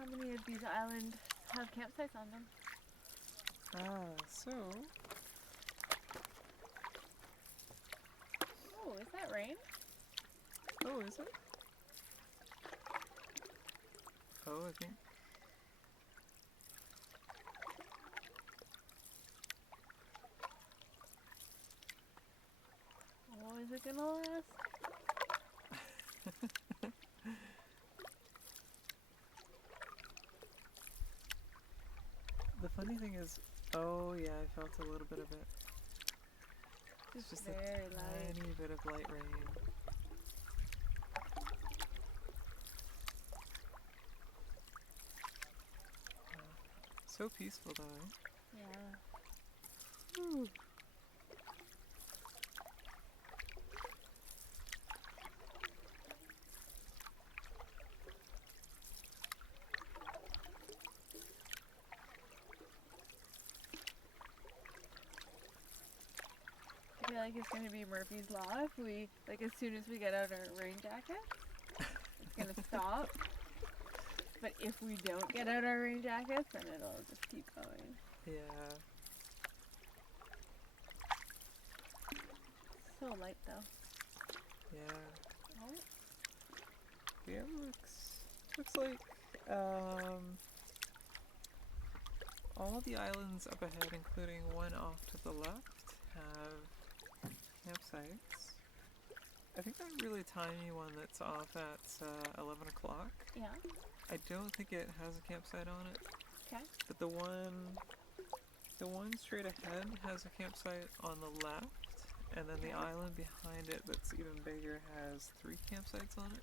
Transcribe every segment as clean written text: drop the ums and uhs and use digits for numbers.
how many of these islands have campsites on them. So... Oh, is that rain? Oh, is it? Oh, I think... Oh, is it gonna last? The funny thing is, oh yeah, I felt a little bit of it. It's just very a light. tiny bit of light rain. So peaceful though, eh? Yeah. Whew. I feel like it's gonna be Murphy's Law if we, like, as soon as we get out our rain jackets, it's gonna stop. But if we don't get out our rain jackets, then it'll just keep going. Yeah. So light though. Yeah. Oh. Yeah, looks like all the islands up ahead, including one off to the left, have campsites. I think that really tiny one that's off at 11 o'clock, Yeah. I don't think it has a campsite on it. Okay. But the one straight ahead has a campsite on the left, and then the island behind it that's even bigger has 3 campsites on it.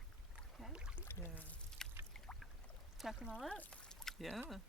Okay. Yeah. Check them all out. Yeah.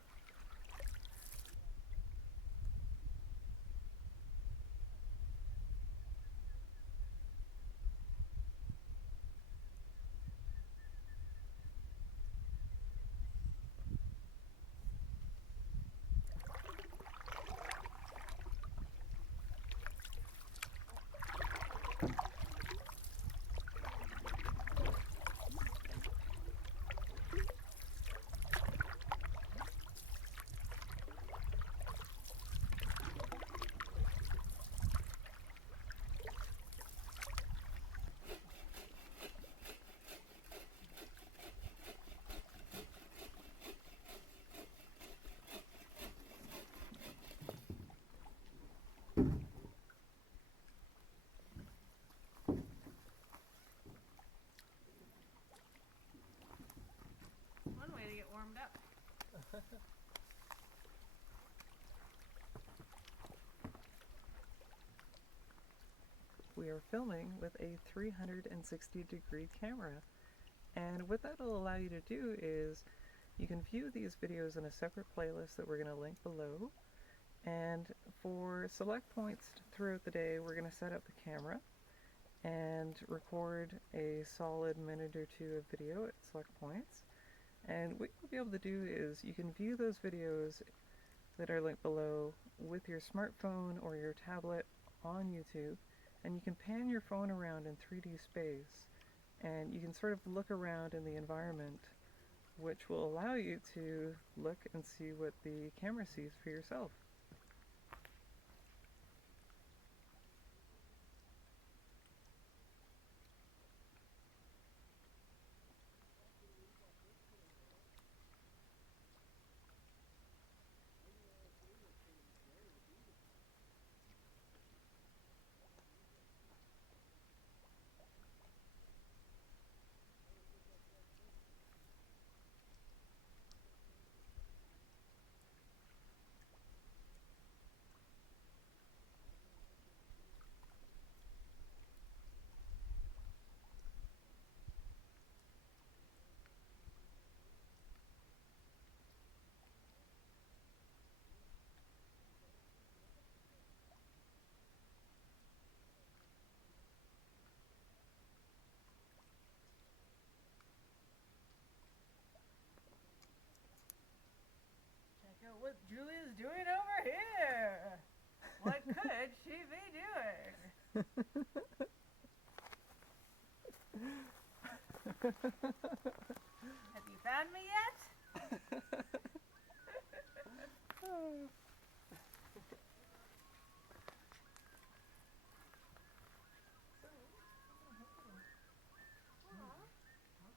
One way to get warmed up. We are filming with a 360-degree camera, and what that'll allow you to do is you can view these videos in a separate playlist that we're going to link below, and for select points throughout the day we're going to set up the camera and record a solid minute or 2 of video at select points. And what you'll be able to do is you can view those videos that are linked below with your smartphone or your tablet on YouTube, and you can pan your phone around in 3D space, and you can sort of look around in the environment, which will allow you to look and see what the camera sees for yourself. Check out what Julia's doing over here. What could she be doing? Have you found me yet? Lots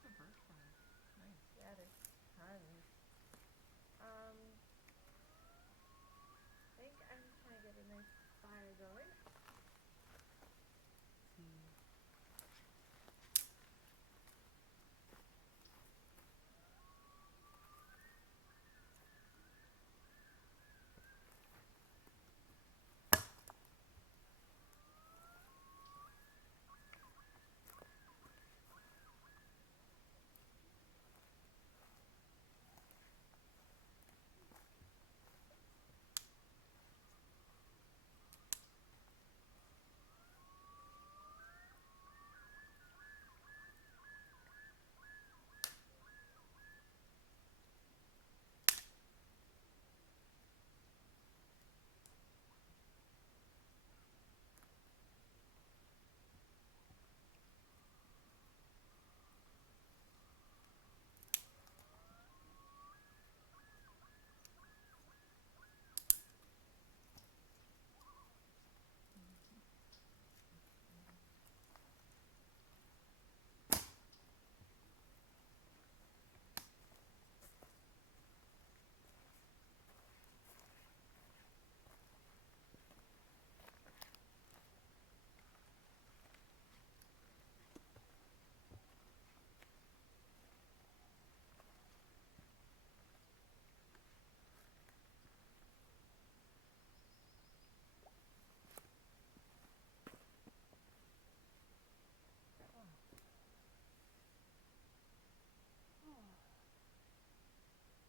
of birch bark. Nice. Yeah, there's tons. I think I'm just trying to get a nice fire going. See.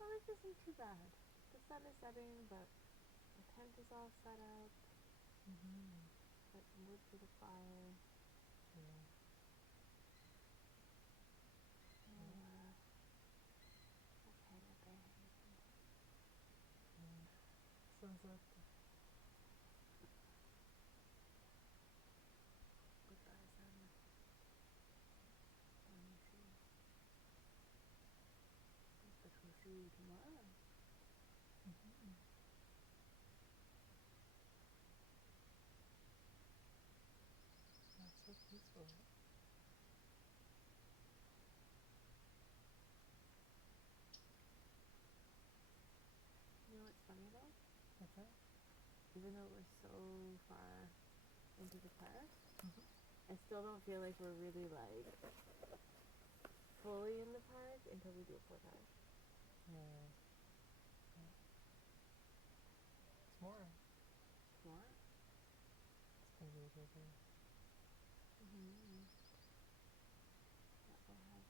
Well, this isn't too bad. The sun is setting, but the tent is all set up. Got some wood for the fire. Yeah. Okay, a bear here sometime. Sun's up. Goodbye, sun. Let me see. Guess we'll see you tomorrow. That's so peaceful. You know what's funny though? What's that? Even though we're so far into the park, I still don't feel like we're really like fully in the park until we do a portage. Yeah. Tomorrow. Tomorrow? It's gonna be a good day. That will have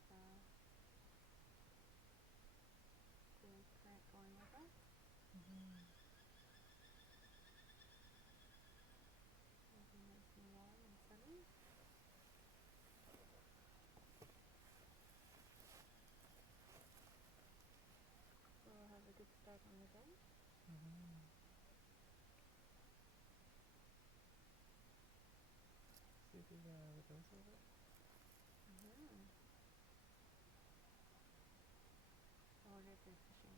the current going with us. It'll be nice and warm and sunny. So we'll have a good start on the day. See if we get out of the dose of it. I wonder if they're fishing.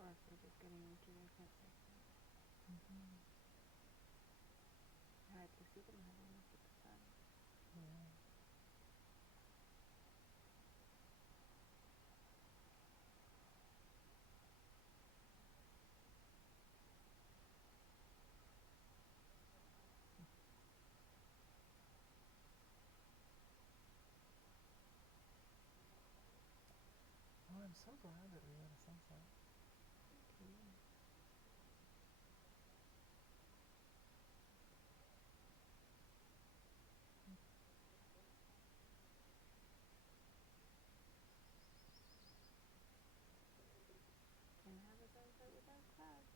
Or if they're just getting into their campsite. I hardly see them having much of the sun. Yeah. Oh, I'm so glad that we got a sunset. Can't have a sunset without clouds.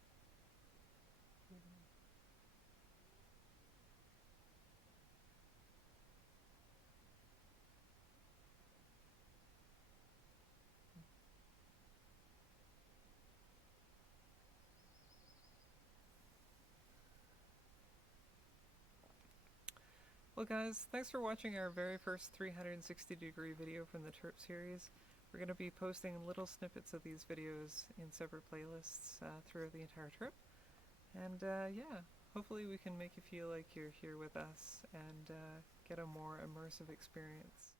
Well guys, thanks for watching our very first 360-degree video from the Terp series. We're going to be posting little snippets of these videos in separate playlists throughout the entire trip. And yeah, hopefully we can make you feel like you're here with us and get a more immersive experience.